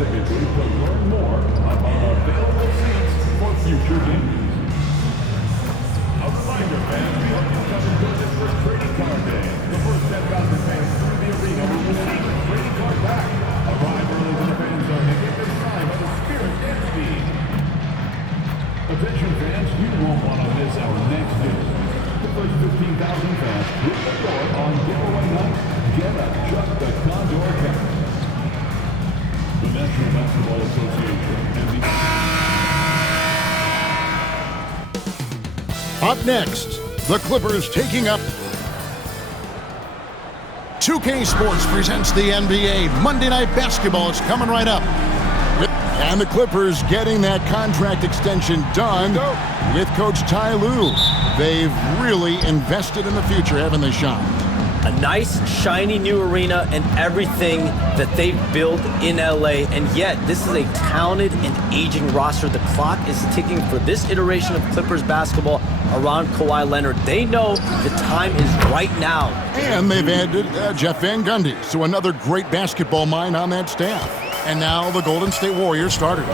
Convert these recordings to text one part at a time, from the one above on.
ticket booth to learn more about available seats for future games. A reminder, fans, we hope you come and join us for Trading Card Day. The first 10,000 fans through the arena will receive a trading card back. Arrive early to the fan zone and get this signed by the Spirit Dance Team. Attention fans, you won't want to miss our next giveaway. The first 15,000 fans through the door on giveaway night get a Chuck the Condor cap. The National Basketball Association and the... Up next, the Clippers taking up 2K Sports presents the NBA. Monday Night Basketball is coming right up. And the Clippers getting that contract extension done with Coach Ty Lue. They've really invested in the future, haven't they, Sean? A nice, shiny new arena and everything that they've built in LA, and yet this is a talented and aging roster. The clock is ticking for this iteration of Clippers basketball around Kawhi Leonard. They know the time is right now. And they've added Jeff Van Gundy, so another great basketball mind on that staff. And now the Golden State Warriors starters.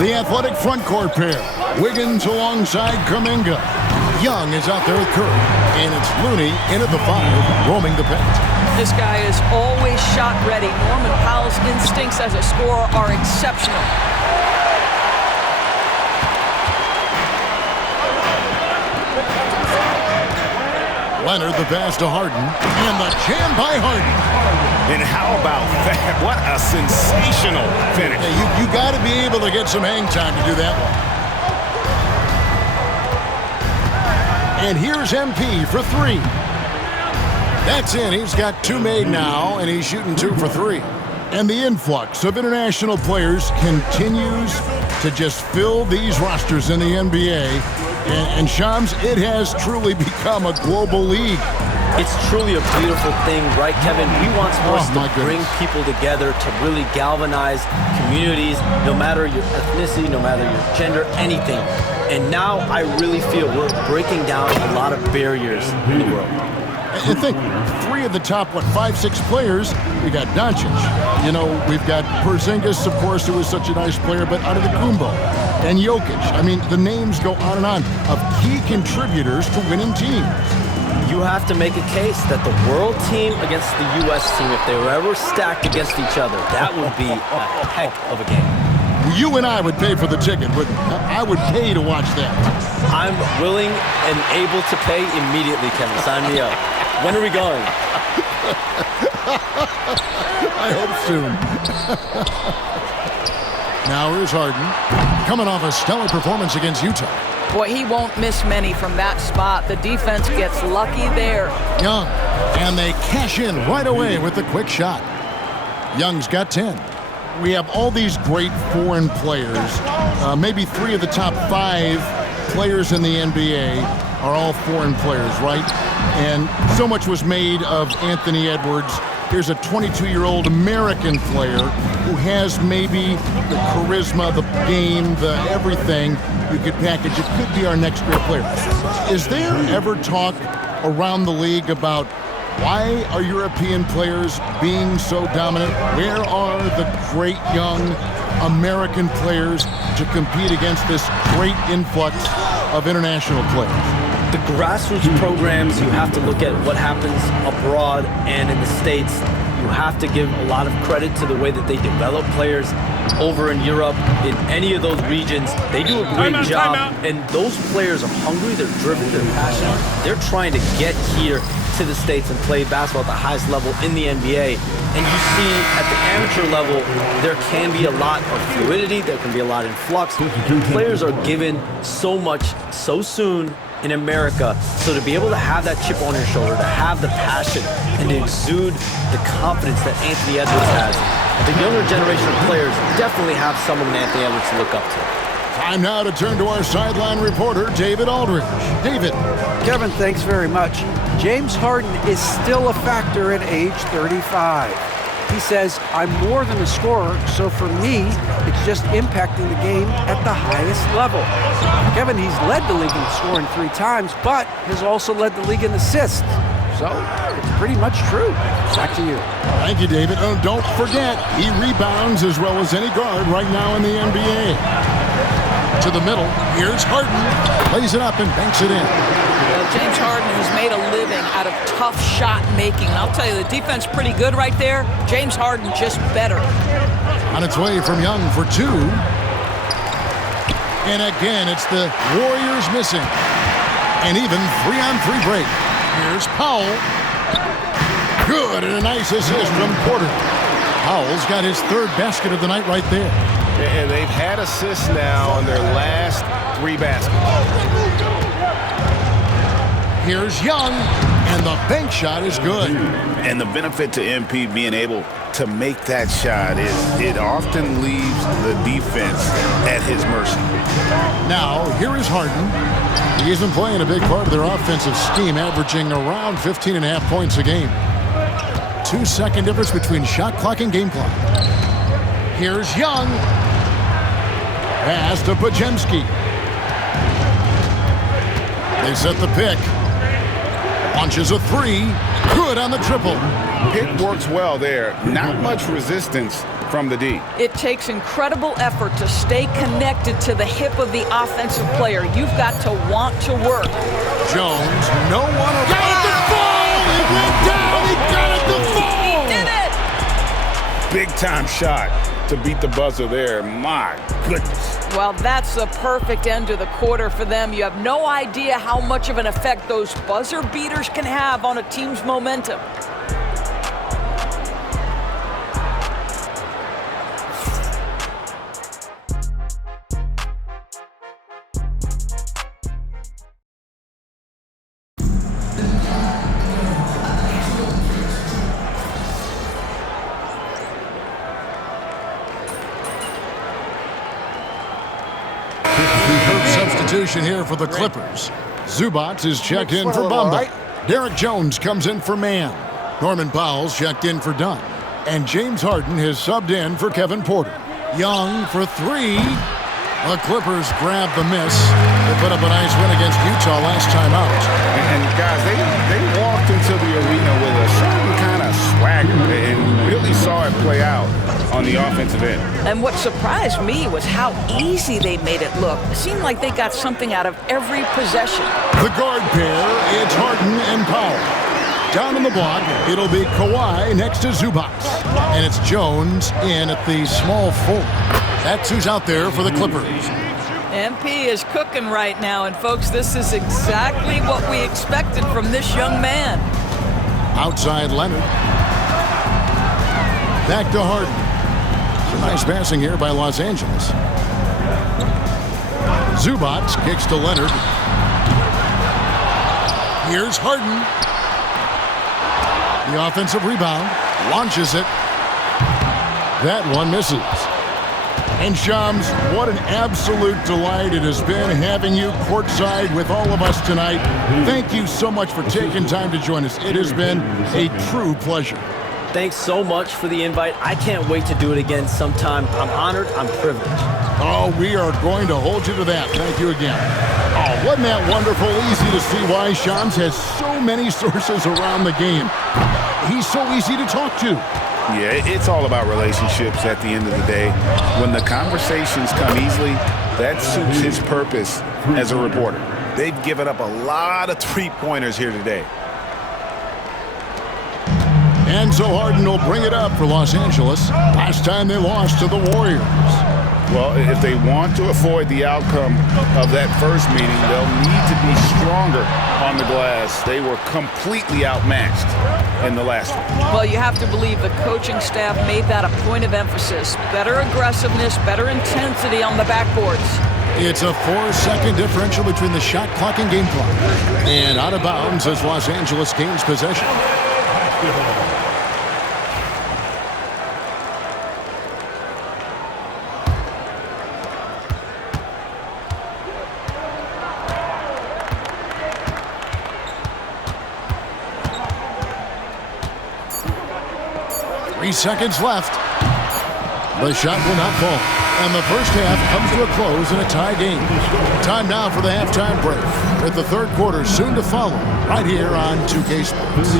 The athletic front court pair, Wiggins alongside Kuminga. Young is out there with Curry, and it's Looney in at the 5, roaming the paint. This guy is always shot ready. Norman Powell's instincts as a scorer are exceptional. Leonard the pass to Harden, and the jam by Harden. And how about that? What a sensational finish. Yeah, you got to be able to get some hang time to do that one. And here's MP for 3. That's in. He's got 2 made now, and he's shooting 2 for 3. And the influx of international players continues to just fill these rosters in the NBA. And Shams, it has truly become a global league. It's truly a beautiful thing, right, Kevin? We want sports to bring people together, to really galvanize communities, no matter your ethnicity, no matter your gender, anything. And now I really feel we're breaking down a lot of barriers in the world. I think 3 of the top, 5, 6 players, we got Doncic. You know, we've got Porzingis, of course, who is such a nice player, but Antetokounmpo and Jokic. I mean, the names go on and on of key contributors to winning teams. You have to make a case that the world team against the U.S. team, if they were ever stacked against each other, that would be a heck of a game. You and I would pay for the ticket, wouldn't we? I would pay to watch that. I'm willing and able to pay immediately, Kevin. Sign me up. When are we going? I hope soon. Now here's Harden, coming off a stellar performance against Utah. Boy, he won't miss many from that spot. The defense gets lucky there. Young, and they cash in right away with the quick shot. Young's got 10. We have all these great foreign players. Maybe 3 of the top 5 players in the NBA are all foreign players, right? And so much was made of Anthony Edwards. Here's a 22-year-old American player who has maybe the charisma, the game, the everything you could package. It could be our next great player. Is there ever talk around the league about why are European players being so dominant? Where are the great young American players to compete against this great influx of international players? The grassroots programs, you have to look at what happens abroad and in the States. You have to give a lot of credit to the way that they develop players over in Europe, in any of those regions. They do a great job, and those players are hungry, they're driven, they're passionate. They're trying to get here to the States and play basketball at the highest level in the NBA. And you see at the amateur level, there can be a lot of fluidity, there can be a lot of flux. Players are given so much so soon in America, so to be able to have that chip on your shoulder, to have the passion, and to exude the confidence that Anthony Edwards has, the younger generation of players definitely have someone Anthony Edwards to look up to. Time now to turn to our sideline reporter, David Aldridge. David. Kevin, thanks very much. James Harden is still a factor at age 35. He says, I'm more than a scorer, so for me, it's just impacting the game at the highest level. Kevin, he's led the league in scoring 3 times, but has also led the league in assists. So pretty much true. Back to you. Thank you, David. Oh, don't forget, he rebounds as well as any guard right now in the NBA. To the middle. Here's Harden. Plays it up and banks it in. James Harden has made a living out of tough shot making. And I'll tell you, the defense pretty good right there. James Harden just better. On its way from Young for two. And again, it's the Warriors missing. And even 3-on-3 break. Here's Powell. Good, and a nice assist from Porter. Powell's got his third basket of the night right there. And they've had assists now on their last 3 baskets. Here's Young, and the bank shot is good. And the benefit to MP being able to make that shot is it often leaves the defense at his mercy. Now, here is Harden. He's been playing a big part of their offensive scheme, averaging around 15.5 points a game. 2-second difference between shot clock and game clock. Here's Young. Pass to Podziemski. They set the pick. Launches a three. Good on the triple. Pick works well there. Not much resistance from the D. It takes incredible effort to stay connected to the hip of the offensive player. You've got to want to work. Jones, no one around. Got it to fall! It went down! He got it to fall! He did it! Big time shot to beat the buzzer there. My goodness. Well, that's the perfect end to the quarter for them. You have no idea how much of an effect those buzzer beaters can have on a team's momentum. Substitution here for the Clippers. Zubac is checked in for Bamba. Derek Jones comes in for Mann. Norman Powell's checked in for Dunn. And James Harden has subbed in for Kevin Porter. Young for three. The Clippers grab the miss. They put up a nice win against Utah last time out. And guys, they walked into the arena with a certain kind of swagger and really saw it play out on the offensive end. And what surprised me was how easy they made it look. It seemed like they got something out of every possession. The guard pair, it's Harden and Powell. Down on the block, it'll be Kawhi next to Zubac. And it's Jones in at the small forward. That's who's out there for the Clippers. MP is cooking right now, and folks, this is exactly what we expected from this young man. Outside Leonard. Back to Harden. Some nice passing here by Los Angeles. Zubac kicks to Leonard. Here's Harden. The offensive rebound. Launches it. That one misses. And Shams, what an absolute delight it has been having you courtside with all of us tonight. Thank you so much for taking time to join us. It has been a true pleasure. Thanks so much for the invite. I can't wait to do it again sometime. I'm honored. I'm privileged. Oh, we are going to hold you to that. Thank you again. Oh, wasn't that wonderful? Easy to see why Shams has so many sources around the game. He's so easy to talk to. Yeah, it's all about relationships at the end of the day. When the conversations come easily, that suits his purpose as a reporter. They've given up a lot of three-pointers here today. And so Harden will bring it up for Los Angeles. Last time they lost to the Warriors. Well, if they want to avoid the outcome of that first meeting, they'll need to be stronger on the glass. They were completely outmatched in the last one. Well, you have to believe the coaching staff made that a point of emphasis. Better aggressiveness, better intensity on the backboards. It's a 4-second differential between the shot clock and game clock. And out of bounds as Los Angeles gains possession. 3 seconds left. The shot will not fall. And the first half comes to a close in a tie game. Time now for the halftime break, with the third quarter soon to follow, right here on 2K Sports.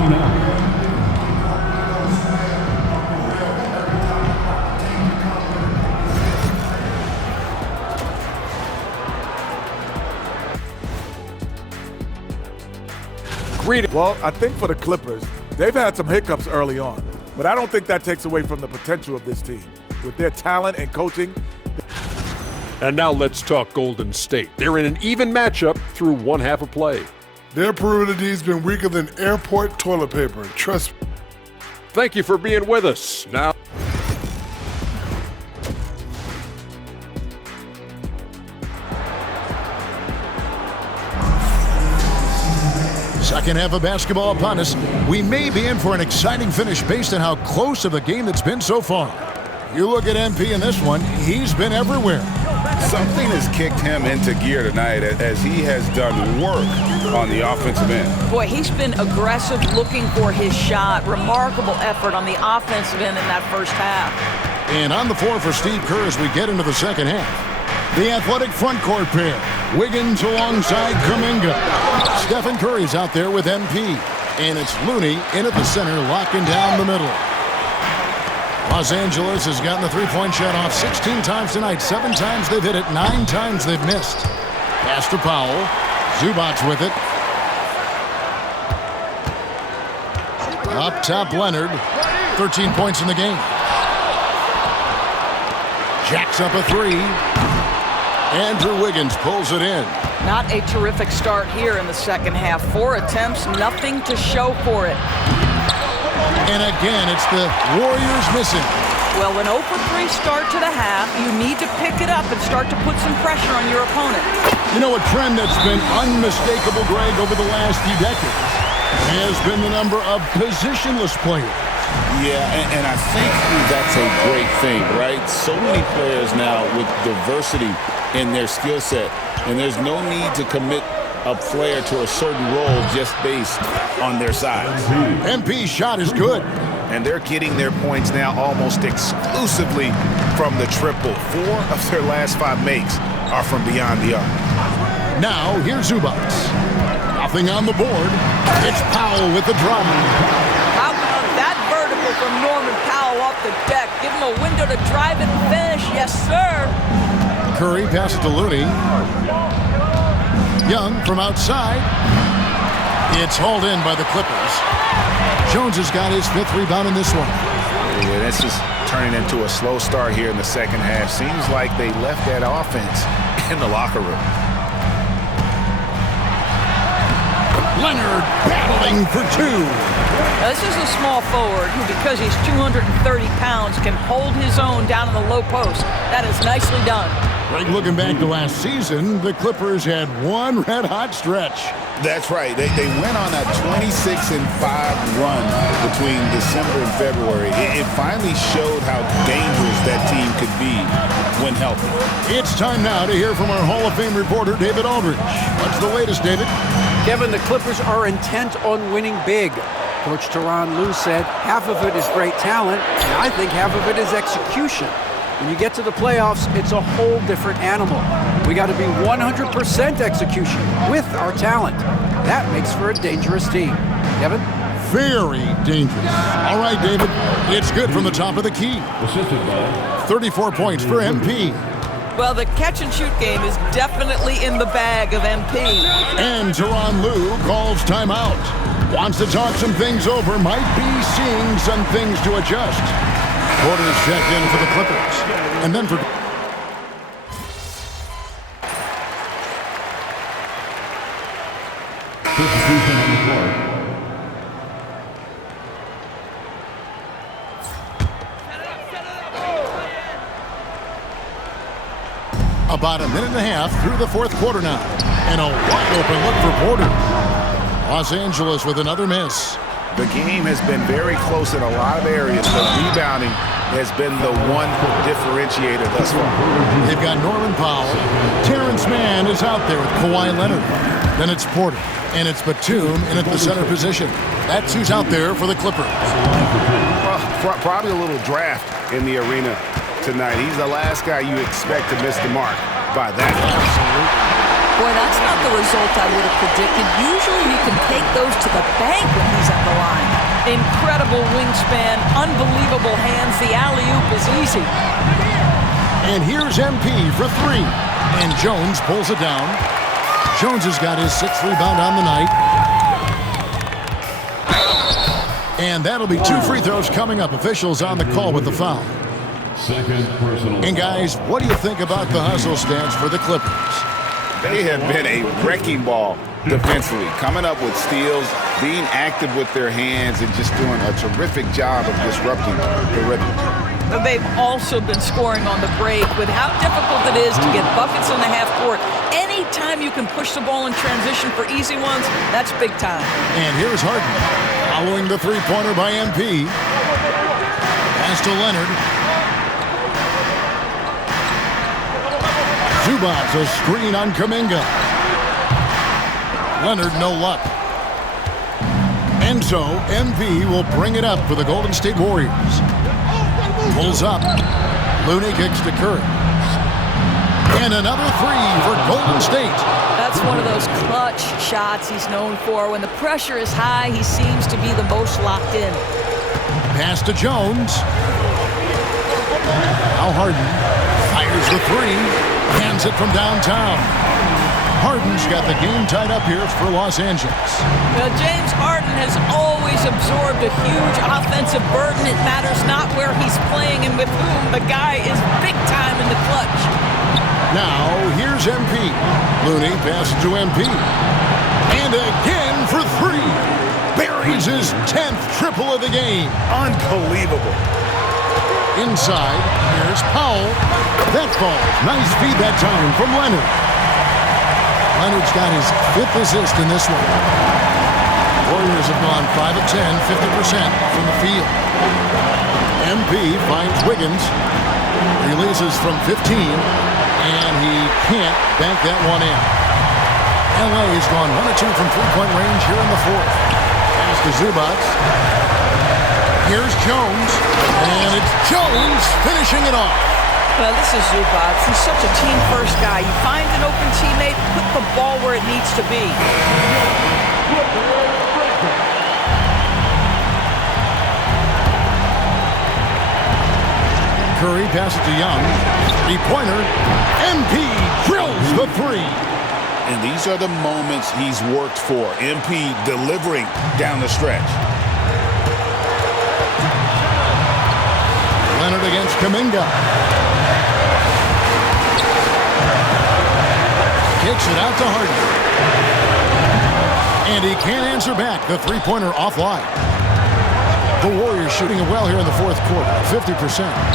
Well, I think for the Clippers, they've had some hiccups early on, but I don't think that takes away from the potential of this team. With their talent and coaching. And now let's talk Golden State. They're in an even matchup through one half of play. Their perimeter D's been weaker than airport toilet paper. Trust me. Thank you for being with us. Now, second half of basketball upon us. We may be in for an exciting finish based on how close of a game that's been so far. You look at MP in this one, he's been everywhere. Something has kicked him into gear tonight as he has done work on the offensive end. Boy, he's been aggressive looking for his shot. Remarkable effort on the offensive end in that first half. And on the floor for Steve Kerr as we get into the second half. The athletic front court pair. Wiggins alongside Kuminga. Stephen Curry's out there with MP. And it's Looney in at the center, locking down the middle. Los Angeles has gotten the three-point shot off 16 times tonight. 7 times they've hit it, 9 times they've missed. Pass to Powell. Zubac with it. Up top, Leonard. 13 points in the game. Jacks up a three. Andrew Wiggins pulls it in. Not a terrific start here in the second half. 4 attempts, nothing to show for it. And again, it's the Warriors missing. Well, an 0 for 3 start to the half, you need to pick it up and start to put some pressure on your opponent. You know, a trend that's been unmistakable, Greg, over the last few decades has been the number of positionless players. Yeah, and I think that's a great thing, right? So many players now with diversity in their skill set, and there's no need to commit a player to a certain role just based on their size. MP's shot is good. And they're getting their points now almost exclusively from the triple. 4 of their last 5 makes are from beyond the arc. Now, here's Zubac. Nothing on the board. It's Powell with the drive. How about that vertical from Norman Powell off the deck? Give him a window to drive and finish. Yes, sir. Curry passes to Looney. Young from outside. It's hauled in by the Clippers. Jones has got his 5th rebound in this one. Yeah, this is turning into a slow start here in the second half. Seems like they left that offense in the locker room. Leonard battling for 2. Now, this is a small forward who, because he's 230 pounds, can hold his own down in the low post. That is nicely done. Greg, looking back to last season, the Clippers had one red-hot stretch. That's right. They went on a 26-5 run between December and February. It finally showed how dangerous that team could be when healthy. It's time now to hear from our Hall of Fame reporter, David Aldridge. What's the latest, David? Kevin, the Clippers are intent on winning big. Coach Tyronn Lue said half of it is great talent, and I think half of it is execution. When you get to the playoffs, it's a whole different animal. We got to be 100% execution with our talent. That makes for a dangerous team. Kevin? Very dangerous. All right, David. It's good from the top of the key. 34 points for MP. Well, the catch-and-shoot game is definitely in the bag of MP. And Tyronn Lue calls timeout. Wants to talk some things over. Might be seeing some things to adjust. Porter's checked in for the Clippers. And then for... About a minute and a half through the fourth quarter now. And a wide-open look for Porter. Los Angeles with another miss. The game has been very close in a lot of areas, but rebounding has been the one differentiator thus far. They've got Norman Powell. Terrence Mann is out there with Kawhi Leonard. Then it's Porter. And it's Batum in at the center position. That's who's out there for the Clippers. Well, probably a little draft in the arena tonight. He's the last guy you expect to miss the mark by that. Boy, that's not the result I would have predicted. Usually you can take those to the bank when he's at the line. Incredible wingspan, unbelievable hands. The alley-oop is easy. And here's MP for three. And Jones pulls it down. Jones has got his 6th rebound on the night. And that'll be 2 free throws coming up. Officials on the call with the foul. Second personal. And guys, what do you think about the hustle stance for the Clippers? They have been a wrecking ball defensively, coming up with steals, being active with their hands, and just doing a terrific job of disrupting the rhythm. But they've also been scoring on the break. With how difficult it is to get buckets in the half court, anytime you can push the ball in transition for easy ones, that's big time. And here's Harden, following the three-pointer by MP. Pass to Leonard. Zubac, a screen on Kuminga. Leonard, no luck. And so, MP will bring it up for the Golden State Warriors. Pulls up. Looney kicks to Curry. And another three for Golden State. That's one of those clutch shots he's known for. When the pressure is high, he seems to be the most locked in. Pass to Jones. Now Harden fires the three. Hands it from downtown. Harden's got the game tied up here for Los Angeles. Well, James Harden has always absorbed a huge offensive burden. It matters not where he's playing and with whom. The guy is big time in the clutch. Now, here's MP. Looney passes to MP. And again for three. Buries his 10th triple of the game. Unbelievable. Inside, here's Powell. That falls. Nice feed that time from Leonard. Leonard's got his 5th assist in this one. Warriors have gone 5 of 10, 50% from the field. MP finds Wiggins. Releases from 15, and he can't bank that one in. LA has gone 1 of 2 from three-point range here in the 4th. Pass to Zubac. Here's Jones, and it's Jones finishing it off. Well, this is Zubac. He's such a team-first guy. You find an open teammate, put the ball where it needs to be. Curry passes to Young. Three-pointer. MP drills the three. And these are the moments he's worked for. MP delivering down the stretch. Leonard against Kuminga. Kicks it out to Harden. And he can't answer back. The three-pointer offline. The Warriors shooting it well here in the 4th quarter. 50%.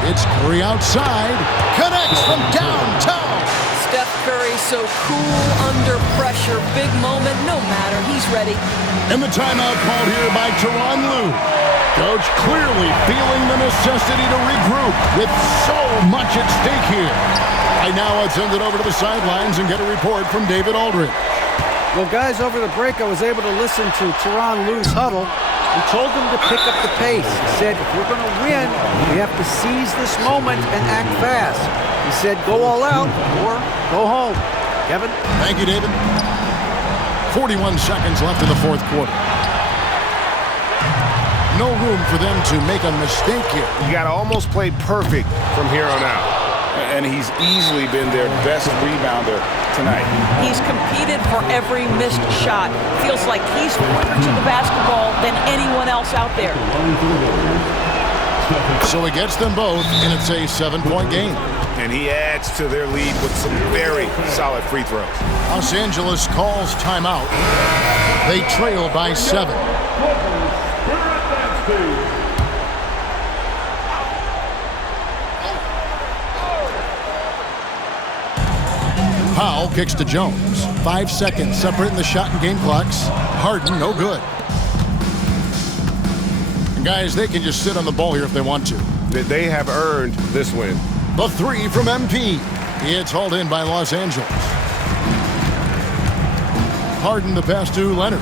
It's Curry outside. Connects from downtown. Steph Curry so cool under pressure. Big moment, no matter. He's ready. And the timeout called here by Tyronn Lue. Coach clearly feeling the necessity to regroup with so much at stake here. Right now, let's send it over to the sidelines and get a report from David Aldridge. Well, guys, over the break, I was able to listen to Tyronn Lue's huddle. He told them to pick up the pace. He said, if we're going to win, we have to seize this moment and act fast. He said, go all out or go home. Kevin? Thank you, David. 41 seconds left in the 4th quarter. No room for them to make a mistake here. You got to almost play perfect from here on out. And he's easily been their best rebounder tonight. He's competed for every missed shot. Feels like he's quicker to the basketball than anyone else out there. So he gets them both, and it's a 7-point game. And he adds to their lead with some very solid free throws. Los Angeles calls timeout. They trail by 7. Powell kicks to Jones. 5 seconds separating the shot and game clocks. Harden, no good. And guys, they can just sit on the ball here if they want to. They have earned this win. The three from MP. It's hauled in by Los Angeles. Harden the pass to Leonard.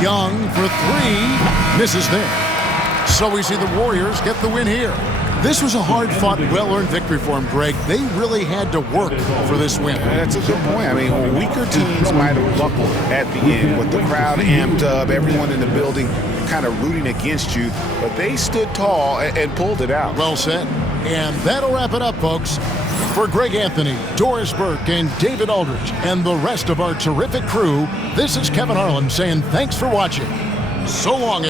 Young for three. Misses there. So we see the Warriors get the win here. This was a hard-fought, well-earned victory for them, Greg. They really had to work for this win. That's a good point. I mean, weaker teams might have buckled at the end with the crowd amped up, everyone in the building kind of rooting against you, but they stood tall and pulled it out. Well said. And that'll wrap it up, folks. For Greg Anthony, Doris Burke, and David Aldridge, and the rest of our terrific crew, this is Kevin Harlan saying thanks for watching. So long.